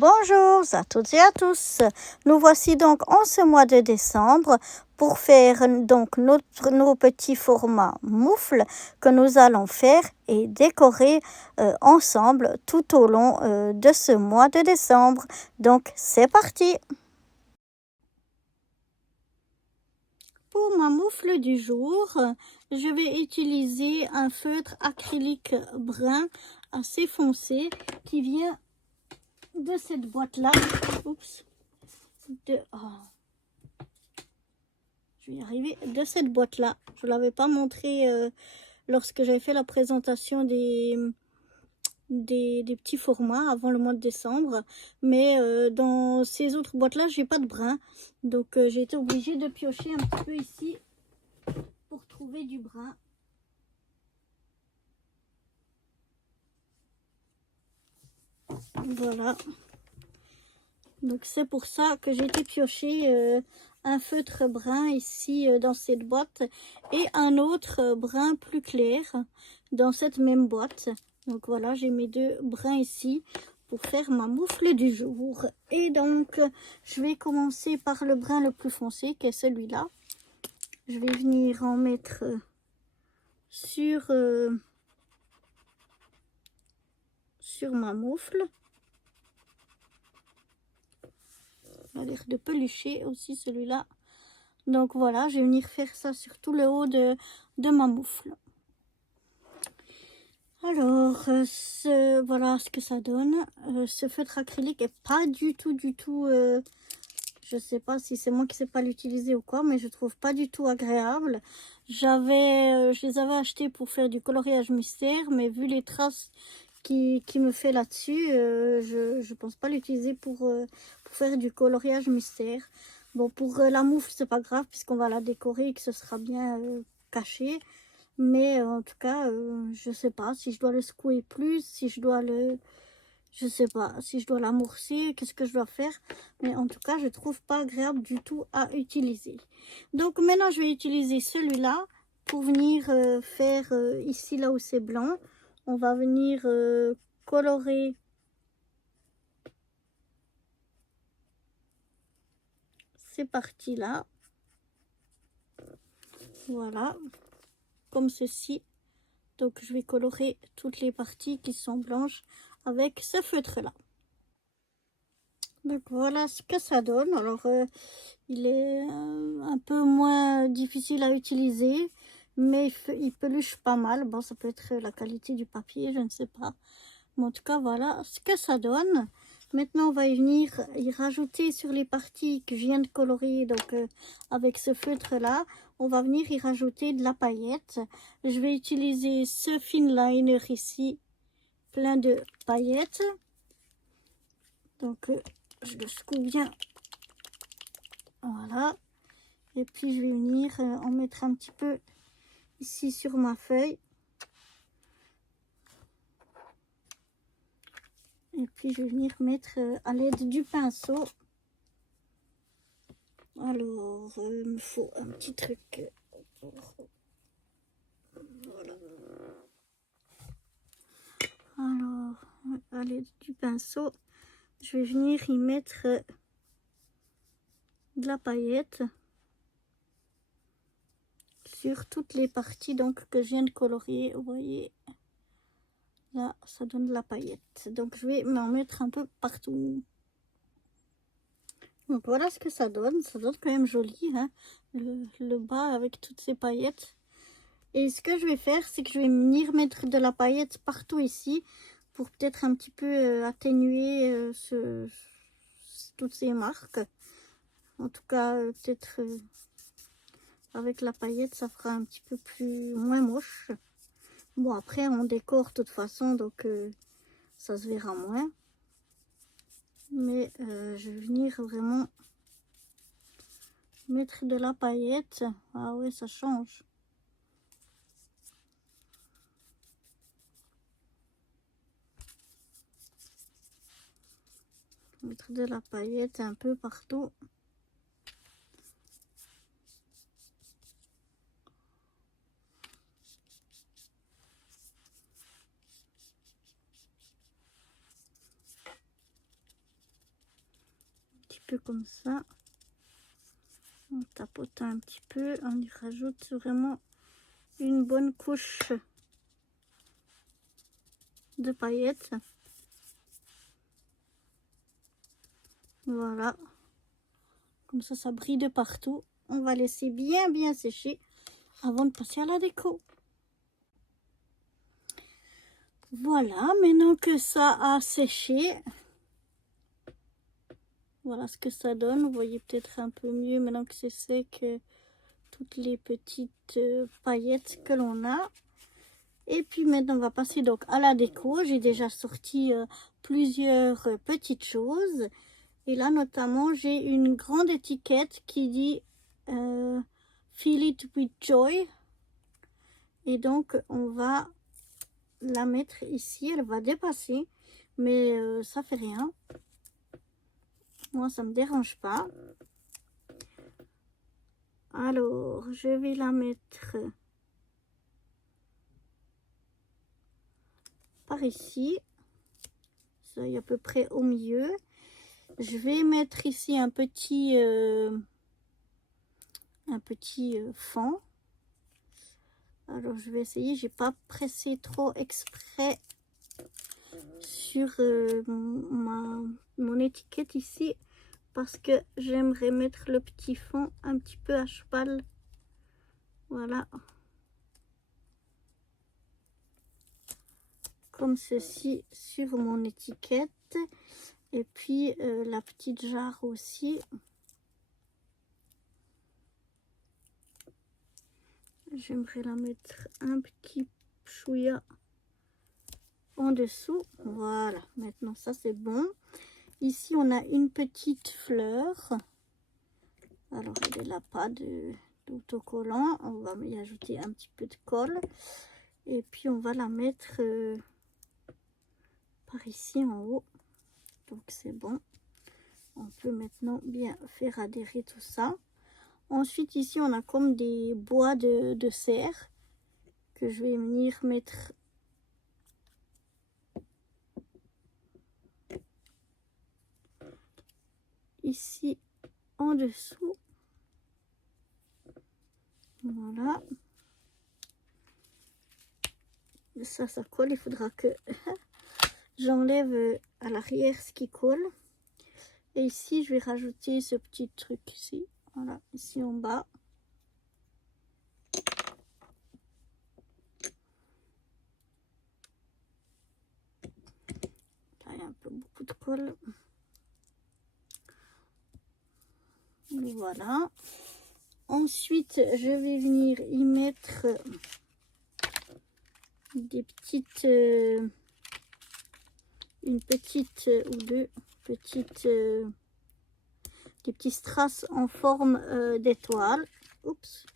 Bonjour à toutes et à tous. Nous voici donc en ce mois de décembre pour faire donc nos petits formats moufles que nous allons faire et décorer ensemble tout au long de ce mois de décembre. Donc c'est parti. Pour ma moufle du jour, je vais utiliser un feutre acrylique brun assez foncé qui vient de cette boîte-là. Oups. Je vais y arriver. De cette boîte-là. Je ne l'avais pas montré lorsque j'avais fait la présentation des petits formats avant le mois de décembre. Mais dans ces autres boîtes-là, j'ai pas de brin. Donc j'ai été obligée de piocher un petit peu ici pour trouver du brin. Voilà. Donc c'est pour ça que j'ai été piocher un feutre brun ici dans cette boîte et un autre brun plus clair dans cette même boîte. Donc voilà, j'ai mes deux brins ici pour faire ma moufle du jour. Et donc je vais commencer par le brun le plus foncé qui est celui-là. Je vais venir en mettre sur ma moufle. Il a l'air de pelucher aussi celui-là. Donc voilà, je vais venir faire ça sur tout le haut de ma moufle. Alors, voilà ce que ça donne. Ce feutre acrylique est pas du tout, je sais pas si c'est moi qui sais pas l'utiliser ou quoi, mais je trouve pas du tout agréable. Je les avais achetés pour faire du coloriage mystère, mais vu les traces qui me fait là-dessus, je pense pas l'utiliser pour faire du coloriage mystère. Bon, pour la moufle, c'est pas grave puisqu'on va la décorer et que ce sera bien caché. Mais en tout cas, je sais pas si je dois le secouer plus, si je dois je sais pas, si je dois l'amorcer, qu'est-ce que je dois faire. Mais en tout cas, je trouve pas agréable du tout à utiliser. Donc maintenant, je vais utiliser celui-là pour venir faire ici, là où c'est blanc. On va venir colorer ces parties-là. Voilà, comme ceci. Donc je vais colorer toutes les parties qui sont blanches avec ce feutre-là. Donc voilà ce que ça donne. Alors il est un peu moins difficile à utiliser, mais il peluche pas mal. Bon, ça peut être la qualité du papier, je ne sais pas. Mais en tout cas, voilà ce que ça donne. Maintenant, on va y venir y rajouter sur les parties que je viens de colorer, donc avec ce feutre-là, on va venir y rajouter de la paillette. Je vais utiliser ce Finliner ici, plein de paillettes. Donc, je le secoue bien. Voilà. Et puis, je vais venir en mettre un petit peu ici sur ma feuille. Et puis, je vais venir mettre à l'aide du pinceau. Alors, il me faut un petit truc. Voilà. Alors, à l'aide du pinceau, je vais venir y mettre de la paillette sur toutes les parties donc que je viens de colorier. Vous voyez, là, ça donne de la paillette. Donc, je vais m'en mettre un peu partout. Donc, voilà ce que ça donne. Ça donne quand même joli, hein, le bas avec toutes ces paillettes. Et ce que je vais faire, c'est que je vais venir mettre de la paillette partout ici pour peut-être un petit peu atténuer toutes ces marques. En tout cas, peut-être avec la paillette, ça fera un petit peu moins moche. Bon, après, on décore de toute façon, donc ça se verra moins. Mais je vais venir vraiment mettre de la paillette. Ah ouais, ça change. Mettre de la paillette un peu partout. peu comme ça. En tapotant un petit peu, on y rajoute vraiment une bonne couche de paillettes. Voilà. Comme ça brille de partout. On va laisser bien sécher avant de passer à la déco. Voilà, maintenant que ça a séché, voilà ce que ça donne. Vous voyez peut-être un peu mieux maintenant que c'est sec, toutes les petites paillettes que l'on a. Et puis maintenant on va passer donc à la déco. J'ai déjà sorti plusieurs petites choses. Et là notamment j'ai une grande étiquette qui dit Fill it with joy. Et donc on va la mettre ici. Elle va dépasser, mais ça fait rien. Moi ça me dérange pas. Alors je vais la mettre par ici. Ça y est à peu près au milieu. Je vais mettre ici un petit fond. Alors je vais essayer, j'ai pas pressé trop exprès sur mon étiquette ici parce que j'aimerais mettre le petit fond un petit peu à cheval. Voilà, comme ceci sur mon étiquette. Et puis la petite jarre aussi. J'aimerais la mettre un petit chouïa en dessous. Voilà, maintenant ça c'est bon. Ici on a une petite fleur. Alors elle n'a pas d'autocollant. On va y ajouter un petit peu de colle. Et puis on va la mettre par ici en haut. Donc c'est bon. On peut maintenant bien faire adhérer tout ça. Ensuite ici on a comme des bois de serre que je vais venir mettre ici en dessous. Voilà. Ça colle. Il faudra que j'enlève à l'arrière ce qui colle. Et ici je vais rajouter ce petit truc ici. Voilà, ici en bas. Là il y a un peu beaucoup de colle. Voilà. Ensuite je vais venir y mettre des petites une petite ou deux petites des petits strass en forme d'étoile. Oups,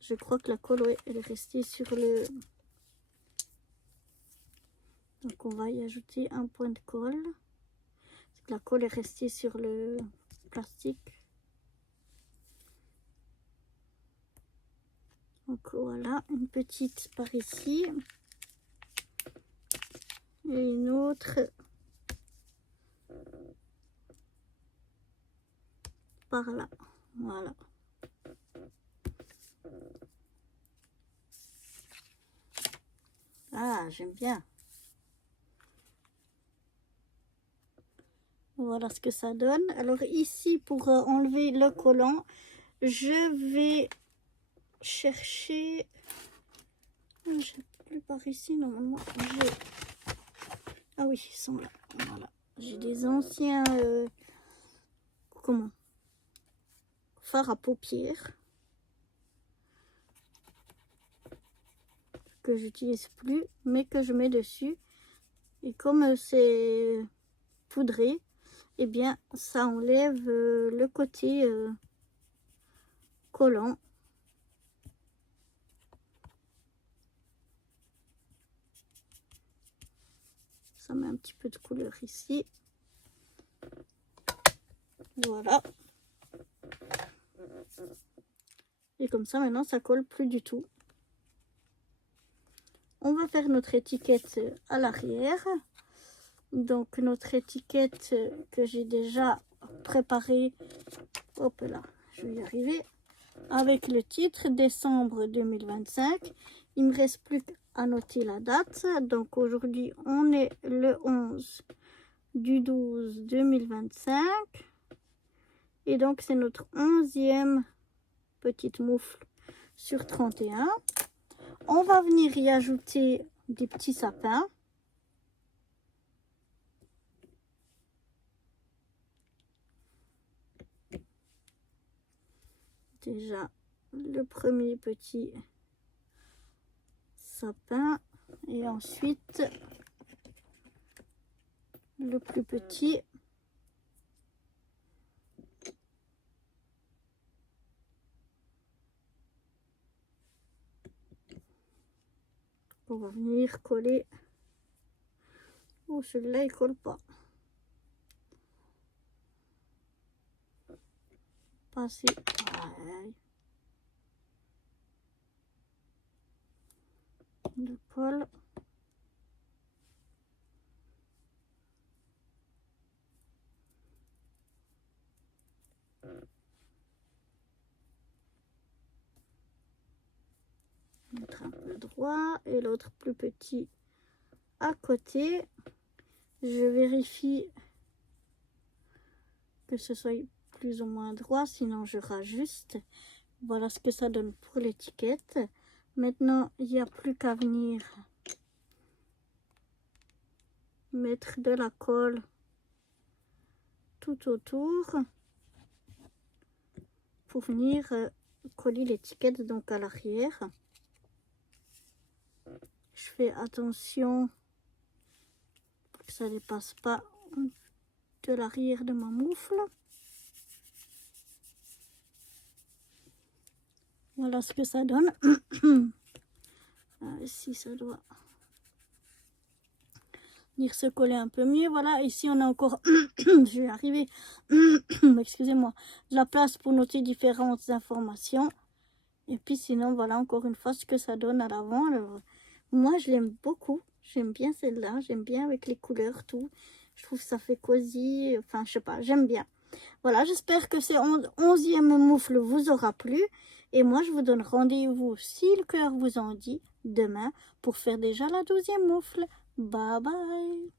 je crois que la colle, ouais, elle est restée sur le, donc on va y ajouter un point de colle. La colle est restée sur le plastique. Donc voilà, une petite par ici et une autre par là. Voilà. Ah, j'aime bien. Voilà ce que ça donne. Alors ici, pour enlever le collant, je vais chercher... J'ai plus par ici, normalement. Ah oui, ils sont là. Voilà. J'ai des anciens... comment, fard à paupières que j'utilise plus mais que je mets dessus, et comme c'est poudré, et eh bien ça enlève le côté collant. Ça met un petit peu de couleur ici. Voilà. Et comme ça maintenant ça colle plus du tout. On va faire notre étiquette à l'arrière. Donc notre étiquette que j'ai déjà préparé, hop là, je vais y arriver, avec le titre décembre 2025. Il me reste plus qu'à noter la date. Donc aujourd'hui, on est le 11 du 12 2025. Et donc c'est notre 11e petite moufle sur 31. On va venir y ajouter des petits sapins. Déjà le premier petit sapin et ensuite le plus petit. On va venir coller. Oh, celui-là il colle pas. Passer. Ouais. Le colle. Mettre un peu droit et l'autre plus petit à côté. Je vérifie que ce soit plus ou moins droit, sinon je rajuste. Voilà ce que ça donne pour l'étiquette. Maintenant, il n'y a plus qu'à venir mettre de la colle tout autour pour venir coller l'étiquette donc à l'arrière. Je fais attention que ça ne dépasse pas de l'arrière de ma moufle. Voilà ce que ça donne. Ici, ça doit venir se coller un peu mieux. Voilà, ici on a encore, je vais arriver, excusez-moi, de la place pour noter différentes informations. Et puis sinon, voilà encore une fois ce que ça donne à l'avant. Moi, je l'aime beaucoup. J'aime bien celle-là. J'aime bien avec les couleurs, tout. Je trouve que ça fait cosy. Enfin, je sais pas, j'aime bien. Voilà, j'espère que ce 11e moufle vous aura plu. Et moi, je vous donne rendez-vous, si le cœur vous en dit, demain, pour faire déjà la 12e moufle. Bye bye.